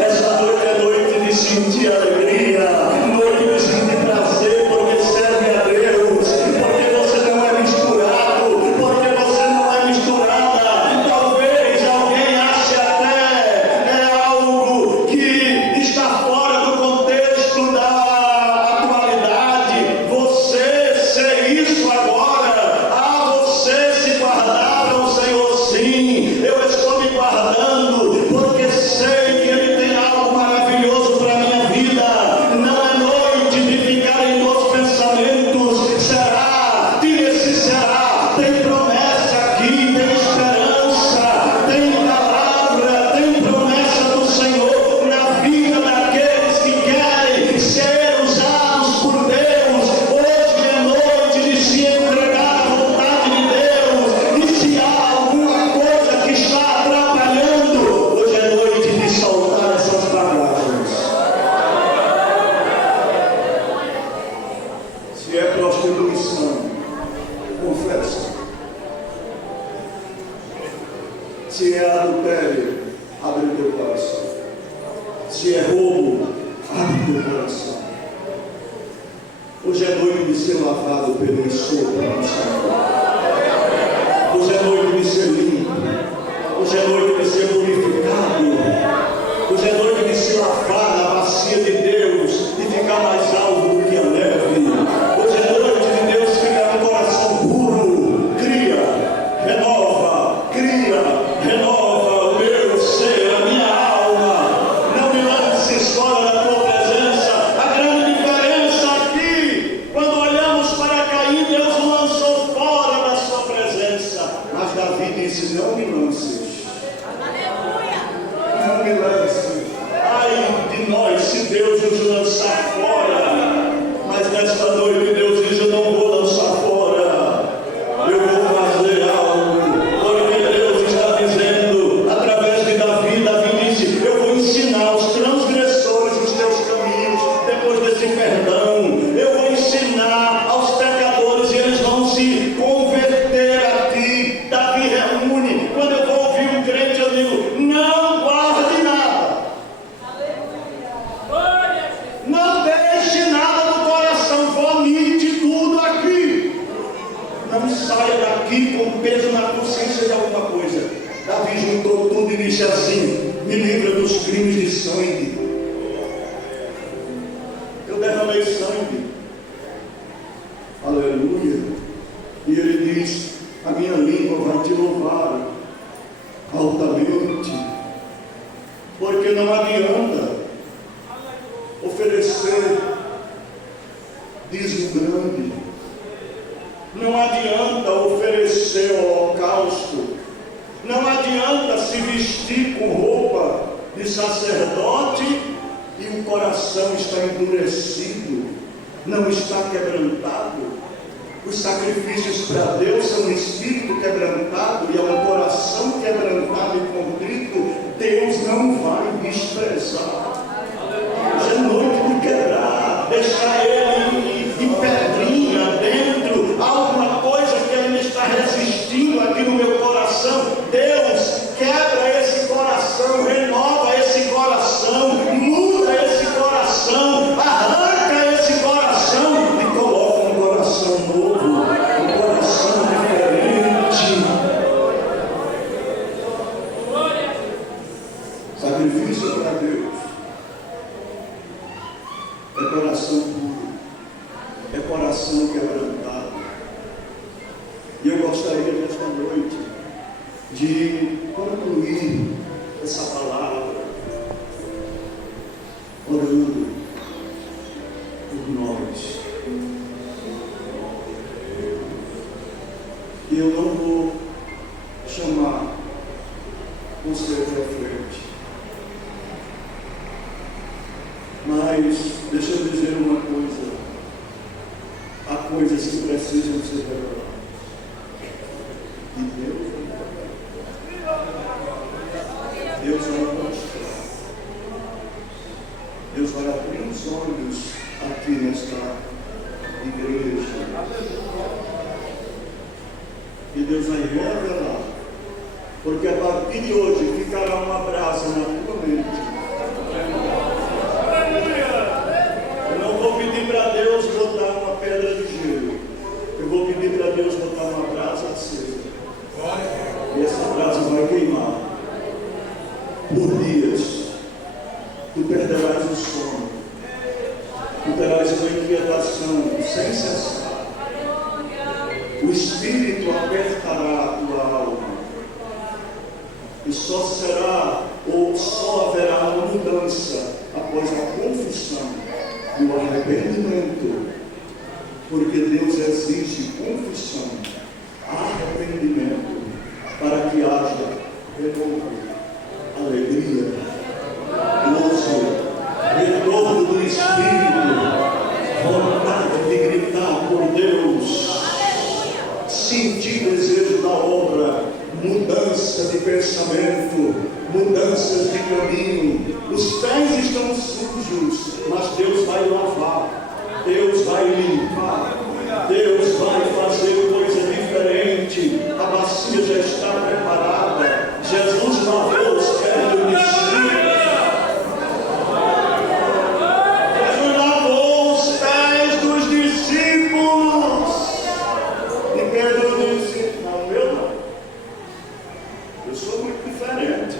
Esta noite é noite de sentir alegria, noite de sentir prazer, porque serve a Deus, porque você não é misturado, porque você não é misturada. Talvez alguém ache até algo que está fora do contexto da atualidade. Você ser isso agora, você se guardar para o Senhor, sim. Eu estou me guardando porque sei que Ele tem algo maravilhoso para a minha vida. Não é noite de ficar em meus pensamentos. Será? Diga se será. Tem promessa aqui, tem esperança, tem palavra, tem promessa do Senhor na vida daqueles que querem ser usados por Deus. Hoje é noite de se entregar à vontade de Deus. E se há alguma coisa que está atrapalhando, hoje é noite de soltar essas palavras. Se é prostituição, confessa. Se é adultério, abre o teu coração. Se é roubo, abre o teu coração. Hoje é noite de ser lavado pelo sopro do Senhor. Hoje é noite de ser limpo. Hoje é noite de ser purificado. Hoje é noite de se lavar na bacia de Deus e ficar mais alvo do que a neve. Hoje é noite de Deus ficar no coração puro. Davi disse: não me lances. Não me lances. Ai de nós se Deus nos lançar fora. Mas nesta noite Deus diz: eu não vou lançar fora. Eu vou fazer algo. Porque Deus está dizendo, através de Davi, Davi disse: eu vou ensinar aos transgressores os teus caminhos. Depois desse perdão, eu vou ensinar aos pecadores e eles vão se converter a ti. Davi reúne. Quando eu vou ouvir um crente, eu digo: não guarde nada. Não deixe nada no coração. Vomite tudo aqui. Não saia daqui com peso na consciência de alguma coisa. Davi juntou tudo e disse assim: me livra dos crimes de sangue. Eu derramei sangue. Aleluia. E ele diz: a minha língua vai te louvar altamente. Porque não adianta oferecer dízimo grande. Não adianta oferecer holocausto. Não adianta se vestir com roupa de sacerdote e o coração está endurecido, não está quebrantado. Os sacrifícios para Deus são um espírito quebrantado e é um coração quebrantado e contrito. Deus não vai desprezar. Hoje é noite de quebrar, deixar ele em pedrinha dentro, alguma coisa que ele está resistindo aqui no meu coração. Deus quebra esse coração, renova esse coração, muda esse coração, arranca esse coração e coloca um coração novo, um coração diferente. Sacrifício para Deus é coração puro, é coração quebrantado. E eu gostaria nesta noite de concluir essa palavra orando por nós. E eu não vou chamar você para frente, mas deixa eu dizer uma coisa: há coisas que precisam ser reveladas. E Deus vai mostrar. Deus vai abrir os olhos aqui nesta igreja. E Deus vai revelar. Porque a partir de hoje ficará uma brasa na tua mente. Eu não vou pedir para Deus botar uma pedra de gelo. Eu vou pedir para Deus botar uma brasa acesa. E essa brasa vai queimar por dias. Tu perderás o sono. Tu terás uma inquietação sem cessar. O Espírito apertará a tua alma. E só será, ou só haverá uma mudança após a confissão e o arrependimento. Porque Deus exige confissão, arrependimento, para que haja renovo, alegria, gozo, retorno do Espírito, vontade de gritar por Deus, sentir desejo da obra, mudança de pensamento, mudanças de caminho. Os pés estão sujos, mas Deus vai lavar, Deus vai limpar, Deus vai fazer coisa diferente. A bacia já está preparada. Jesus lavou os pés do discípulo. Jesus lavou os pés dos discípulos. E Pedro disse: não, eu não. Eu sou muito diferente.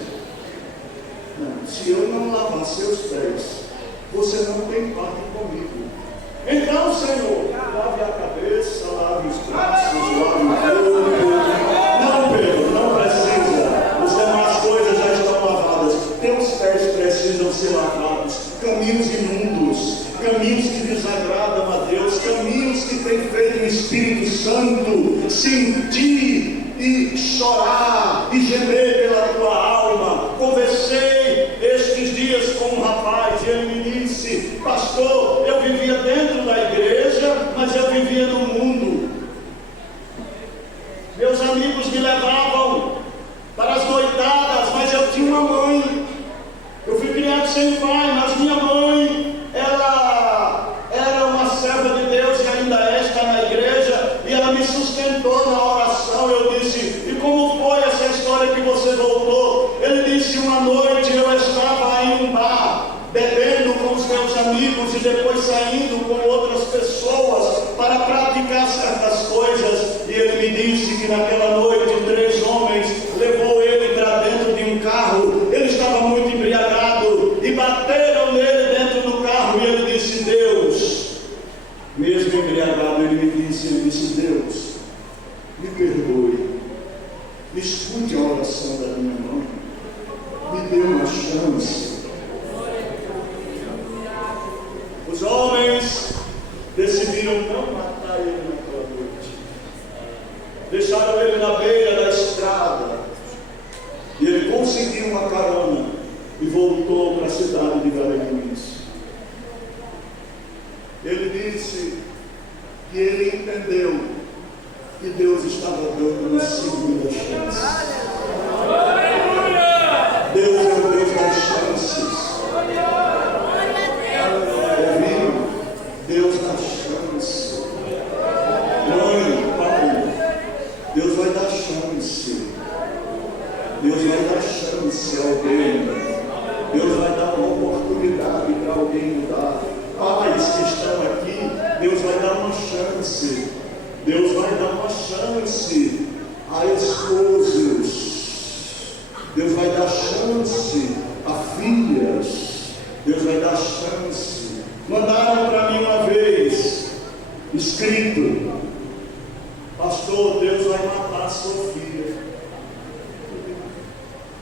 Não, se eu não lavar seus pés, você não tem parte comigo. Então, Senhor, lave a cabeça, lave os braços, lave o corpo. Não, Pedro, não precisa. As demais coisas já estão lavadas. Teus pés precisam ser lavados. Caminhos imundos, caminhos que desagradam a Deus, caminhos que têm feito o Espírito Santo sentir e chorar e gemer pela tua alma. Conversei estes dias com um rapaz e ele me disse: pastor, eu vivia dentro da igreja, mas eu vivia no mundo. Meus amigos me levavam para as noitadas, mas eu tinha uma mãe. Eu fui criado sem pai, mas minha mãe, ela era uma serva de Deus e ainda está na igreja, e ela me sustentou na oração. Eu disse: e como foi essa história que você voltou? Ele disse: uma noite eu estava em um bar, bebendo com os meus amigos e depois saindo com outras pessoas para praticar certas coisas, e ele me disse que naquela noite 3 homens levou ele para dentro de um carro. Ele estava muito embriagado e bateram nele dentro do carro, e ele disse: Deus, mesmo embriagado, ele disse: Deus, me perdoe, escute a oração da minha mãe, me dê uma chance. Os homens decidiram não matar ele naquela noite, deixaram ele na beira da estrada, e ele conseguiu uma carona e voltou para a cidade de Garanhuns. Ele disse que ele entendeu que Deus estava dando uma segunda chance. Deus é o Deus das chances. Ouviram? Deus dá chance. Mãe, pai, Deus vai dar chance. Deus vai dar chance a alguém. Deus vai dar uma oportunidade para alguém mudar. Pais que estão aqui, Deus vai dar uma chance. Deus vai dar uma chance a esposos. Deus vai dar chance a filhas. Deus vai dar chance. Mandaram para mim uma vez, escrito: pastor, Deus vai matar a sua filha.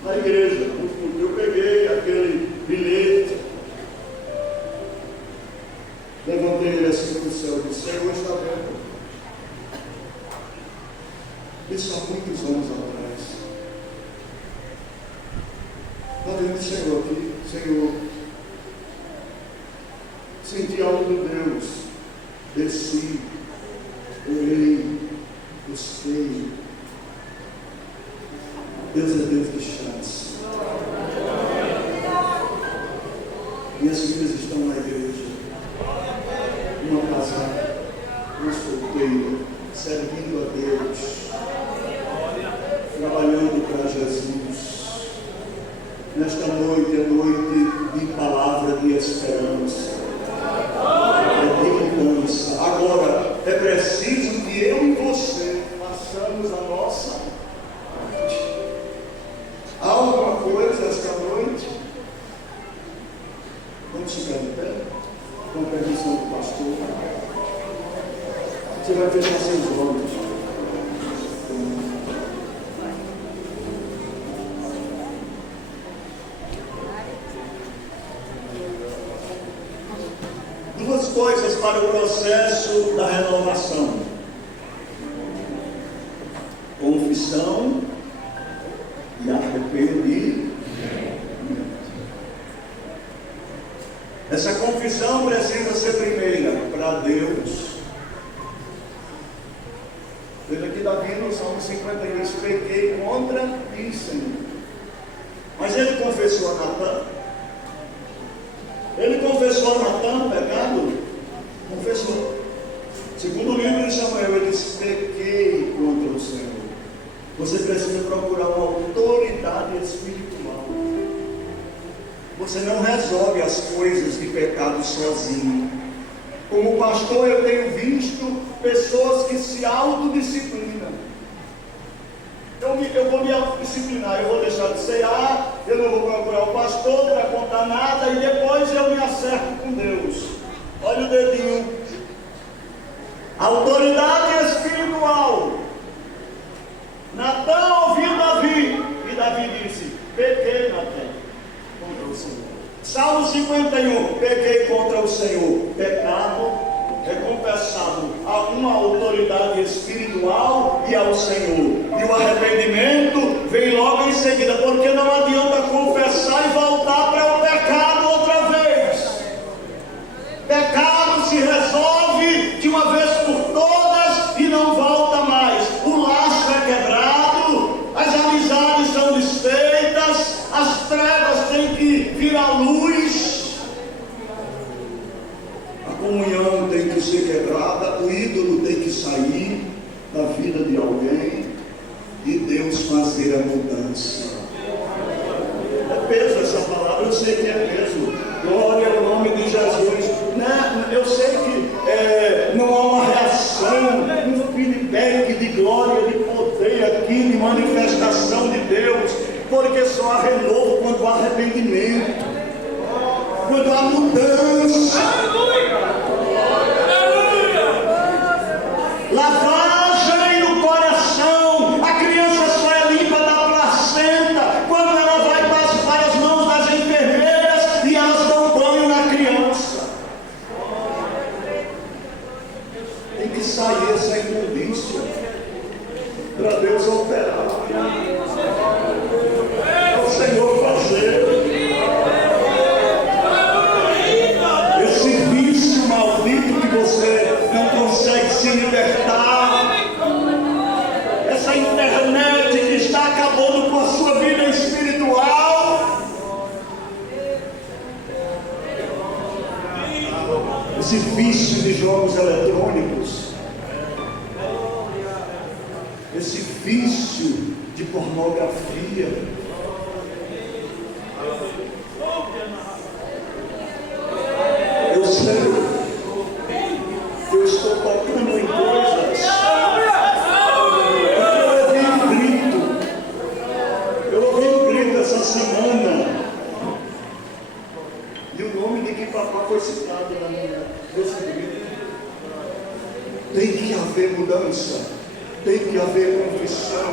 Na igreja, eu peguei aquele bilhete, levantei ele assim para o céu e disse: Senhor, está vendo? Isso há muitos anos atrás. Está vendo o Senhor aqui? Senhor, senti algo de Deus, desci, orei, busquei. Deus é Deus de chance. Minhas filhas estão na igreja, uma casada, uma solteira, servindo a Deus, trabalhando para Jesus. Nesta noite é noite de palavra de esperança, é de mudança. Agora, é preciso que eu e você façamos a nossa parte. Há alguma coisa esta noite? Vamos ficar de pé, com a permissão do pastor. Você vai fechar seus olhos. Duas coisas para o processo da renovação: confissão e arrependimento. Essa confissão precisa ser primeira para Deus. Veja aqui Davi no Salmo 51 diz: pequei contra ti, Senhor. Mas ele confessou a Natã? Ele confessou a Natã o pecado? Confessou. Segundo o livro de Samuel, ele disse: pequei contra o Senhor. Você precisa procurar uma autoridade espiritual. Você não resolve as coisas de pecado sozinho. Como pastor, eu tenho visto pessoas que se autodisciplinam. Eu vou me autodisciplinar, eu vou deixar de cear, eu não vou procurar o pastor para contar nada, e depois eu me acerto com Deus. Olha o dedinho. Autoridade espiritual. Natã ouviu Davi, e Davi disse: pequei, Natã, contra o Senhor. Salmo 51, pequei contra o Senhor. Pecado é confessado a uma autoridade espiritual e ao Senhor. E o arrependimento vem logo em seguida, porque não adianta confessar e voltar para o pecado outra vez. Pecado se resolve de uma vez por todas e não volta mais. O laço é quebrado, as amizades são desfeitas, as trevas têm que vir à luz. A comunhão tem que ser quebrada, o ídolo tem que sair da vida de alguém e Deus fazer a mudança. É peso essa palavra, eu sei que é peso. Glória ao nome de Jesus. Eu sei que não há uma reação, um feedback de glória, de poder aqui, de manifestação de Deus, porque só há renovo quando há arrependimento, quando há mudança. Lavagem no coração. A criança só é limpa da placenta quando ela vai para as mãos das enfermeiras e elas dão banho na criança. Tem que sair essa imundícia para Deus operar. É o Senhor fazer. Esse vício maldito que você não consegue se libertar, essa internet que está acabando com a sua vida espiritual, esse vício de jogos eletrônicos, esse vício de pornografia. Eu sei, eu estou tocando em coisas. Eu ouvi um grito essa semana. E o nome de que papai foi citado nesse grito. Tem que haver mudança. Tem que haver confissão.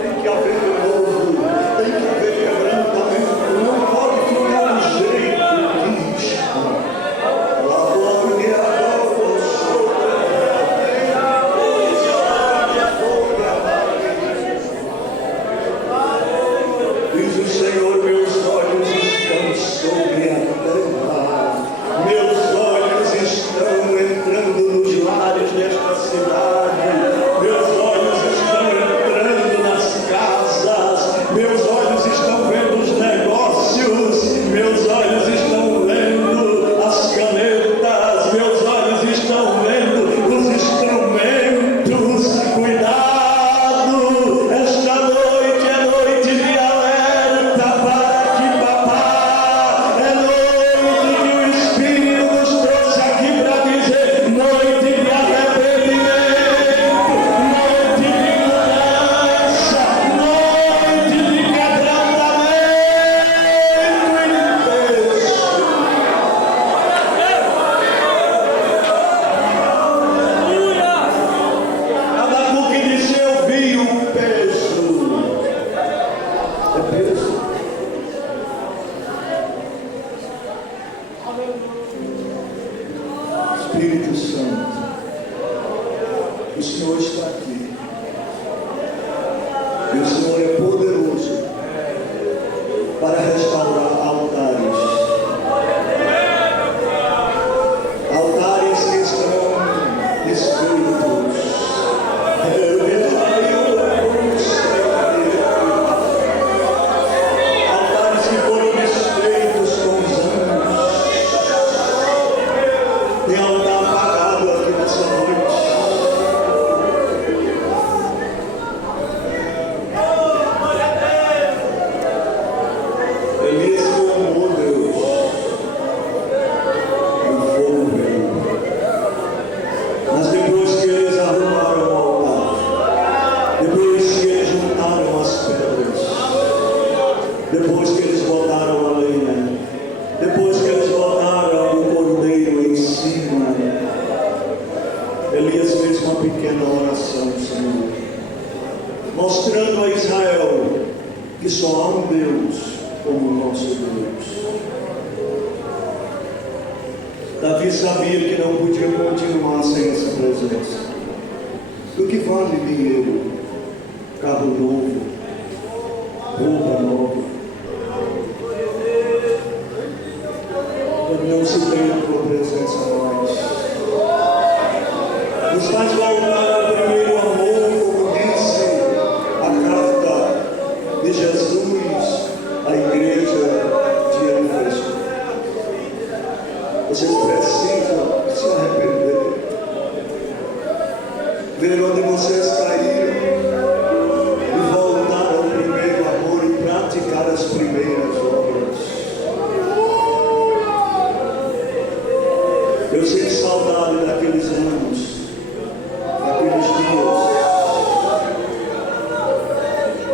Tem que haver novo. Tem que haver quebrantamento. Não pode ficar do jeito que está. Diz o Senhor, meus olhos estão sobre a terra, meus olhos estão entrando nos lares desta cidade, meus olhos estão entrando nas casas, meus olhos estão vendo os negócios, meus olhos estão vendo as canetas, meus olhos estão vendo os instrumentos. Cuidado, esta noite é noite de alerta para que papá, é noite que o Espírito nos trouxe aqui para dizer, noite de arrependimento, noite de mudança, noite de quebrantamento e limpeza. Abacuque disse, eu vi o peso. É peso. Espírito Santo, o Senhor está aqui. E o Senhor é poderoso para restaurar altares. Altares que estão desfeitos. Altares que foram desfeitos com os anos. Tem altar apagado aqui nessa noite. Elias clamou, Deus, e o fogo veio. Mas depois que eles arrumaram o altar, depois que eles juntaram as pedras, depois que eles botaram a lenha, depois que eles botaram o cordeiro em cima, Elias fez uma pequena oração, Senhor, mostrando a Israel que só há um Deus como o nosso Deus. Davi que sabia que não podia continuar sem essa presença. Do que vale dinheiro, carro novo, roupa nova? Não se tem a tua presença mais. Nos faz voltar ao primeiro amor, como disse a carta de Jesus à igreja de Éfeso. Vocês precisam se arrepender, ver onde vocês caíram e voltar ao primeiro amor e praticar as primeiras obras. Eu sinto saudade daqueles anos, daqueles dias,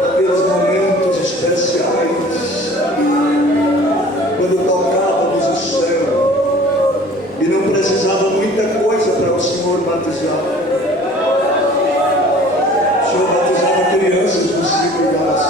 daqueles momentos especiais, quando tocávamos o céu e não precisava muita coisa para o Senhor batizar. O Senhor batizava crianças no ciclo da